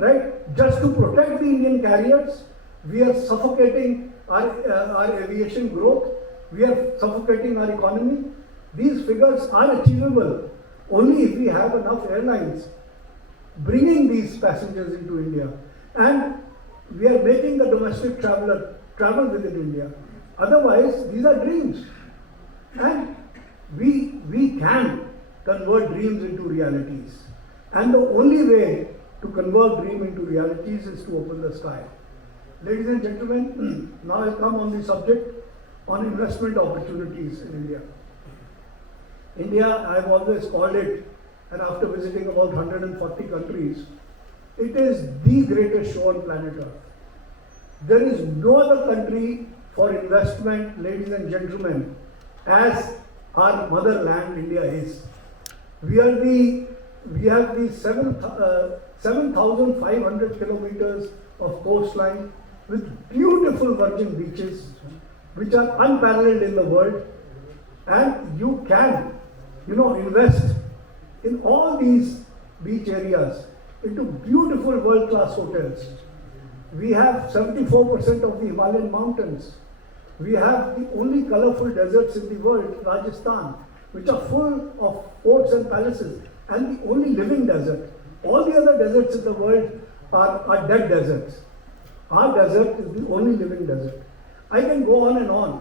right? Just to protect the Indian carriers, we are suffocating our aviation growth, we are suffocating our economy. These figures are achievable only if we have enough airlines bringing these passengers into India. And we are making the domestic traveler travel within India. Otherwise, these are dreams. And we can convert dreams into realities. And the only way to convert dream into realities is to open the sky. Ladies and gentlemen, now I'll come on the subject on investment opportunities in India. India, I've always called it, and after visiting about 140 countries, it is the greatest show on planet Earth. There is no other country for investment, ladies and gentlemen, as our motherland India is. We have the 7,500 kilometers of coastline with beautiful virgin beaches, which are unparalleled in the world, and you can, invest in all these beach areas into beautiful world-class hotels. We have 74% of the Himalayan mountains. We have the only colorful deserts in the world, Rajasthan, which are full of forts and palaces, and the only living desert. All the other deserts in the world are dead deserts. Our desert is the only living desert. I can go on and on,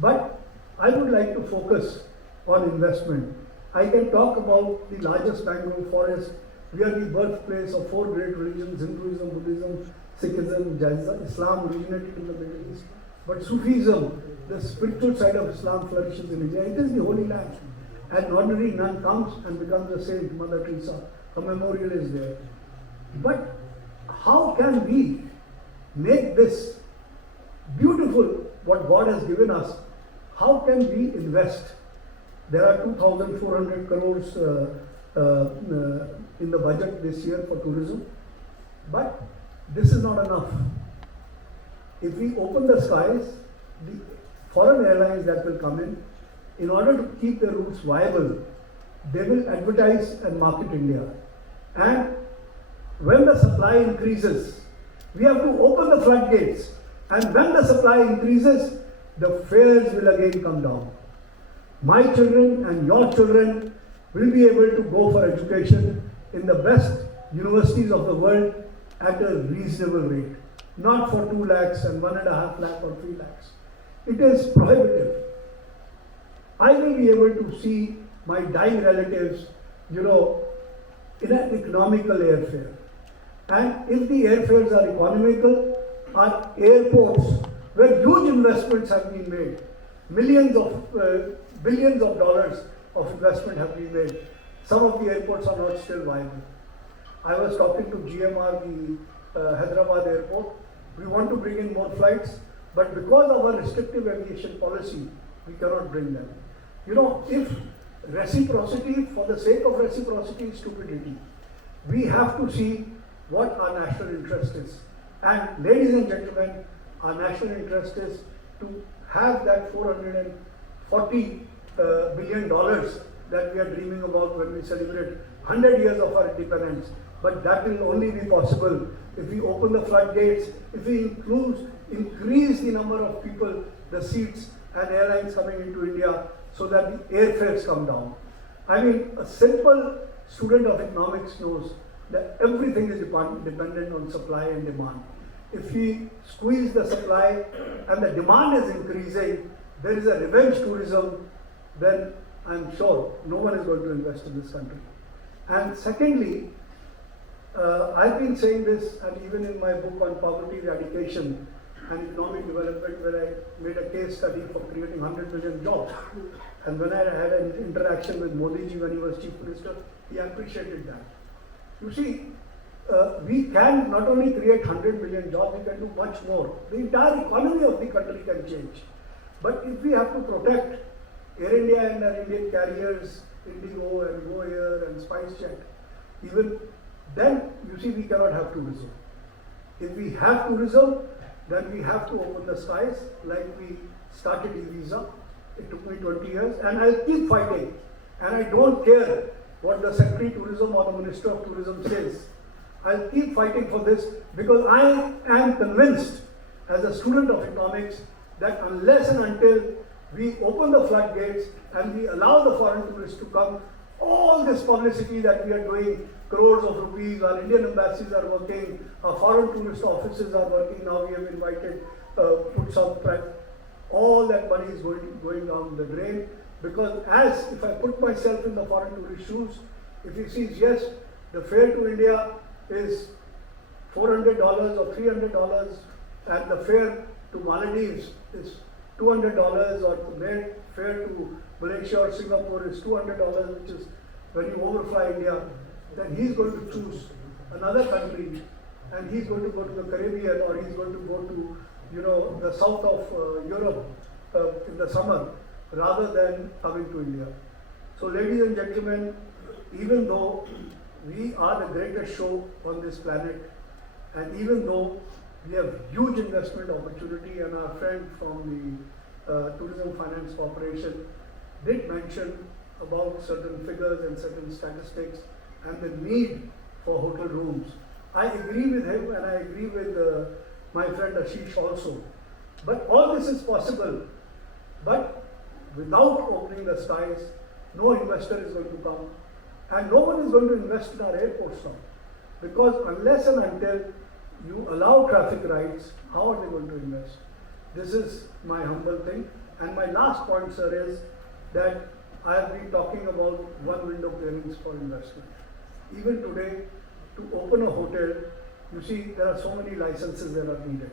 but I would like to focus on investment. I can talk about the largest mangrove forest. We are the birthplace of four great religions: Hinduism, Buddhism, Sikhism, Jainism. Islam originated in the Middle East. But Sufism, the spiritual side of Islam, flourishes in India. It is the Holy Land. An ordinary nun comes and becomes a saint, Mother Teresa. A memorial is there. But how can we make this beautiful, what God has given us? How can we invest? There are 2,400 crores in the budget this year for tourism. But this is not enough. If we open the skies, the foreign airlines that will come in order to keep their routes viable, they will advertise and market India. And when the supply increases, we have to open the floodgates. And when the supply increases, the fares will again come down. My children and your children will be able to go for education in the best universities of the world at a reasonable rate. Not for 2 lakhs and 1.5 lakh or 3 lakhs. It is prohibitive. I will be able to see my dying relatives, in an economical airfare. And if the airfares are economical, our airports, where huge investments have been made, billions of dollars of investment have been made, some of the airports are not still viable. I was talking to GMR, the Hyderabad airport. We want to bring in more flights, but because of our restrictive aviation policy, we cannot bring them. If reciprocity, for the sake of reciprocity, is stupidity, we have to see what our national interest is. And ladies and gentlemen, our national interest is to have that $440 billion that we are dreaming about when we celebrate 100 years of our independence. But that will only be possible if we open the floodgates, if we increase the number of people, the seats and airlines coming into India, so that the airfares come down. I mean, a simple student of economics knows that everything is dependent on supply and demand. If we squeeze the supply and the demand is increasing, there is a revenge tourism, then I'm sure no one is going to invest in this country. And secondly, I've been saying this, and even in my book on poverty eradication and economic development, where I made a case study for creating 100 million jobs. And when I had an interaction with Modi ji when he was Chief Minister, he appreciated that. You see, we can not only create 100 million jobs, we can do much more. The entire economy of the country can change. But if we have to protect Air India and our Indian carriers, Indigo and Goyal and SpiceJet, even then, you see, we cannot have tourism. If we have tourism, then we have to open the skies, like we started e-visa. It took me 20 years, and I'll keep fighting. And I don't care what the Secretary of Tourism or the Minister of Tourism says. I'll keep fighting for this because I am convinced as a student of economics that unless and until we open the floodgates and we allow the foreign tourists to come, all this publicity that we are doing, crores of rupees, our Indian embassies are working, our foreign tourist offices are working, now we have invited, put some prep, all that money is going down the drain. Because as if I put myself in the foreign tourist shoes, if he sees, yes, the fare to India is $400 or $300 and the fare to Maldives is $200 or the fare to Malaysia or Singapore is $200, which is when you overfly India, then he's going to choose another country and he's going to go to the Caribbean or he's going to go to, you know, the south of Europe in the summer rather than coming to India. So ladies and gentlemen, even though we are the greatest show on this planet and even though we have huge investment opportunity, and our friend from the Tourism Finance Corporation did mention about certain figures and certain statistics and the need for hotel rooms. I agree with him and I agree with my friend Ashish also. But all this is possible. But without opening the skies, no investor is going to come and no one is going to invest in our airports now. Because unless and until you allow traffic rights, how are they going to invest? This is my humble thing. And my last point, sir, is that I have been talking about one window clearance for investment. Even today, to open a hotel, you see there are so many licenses that are needed.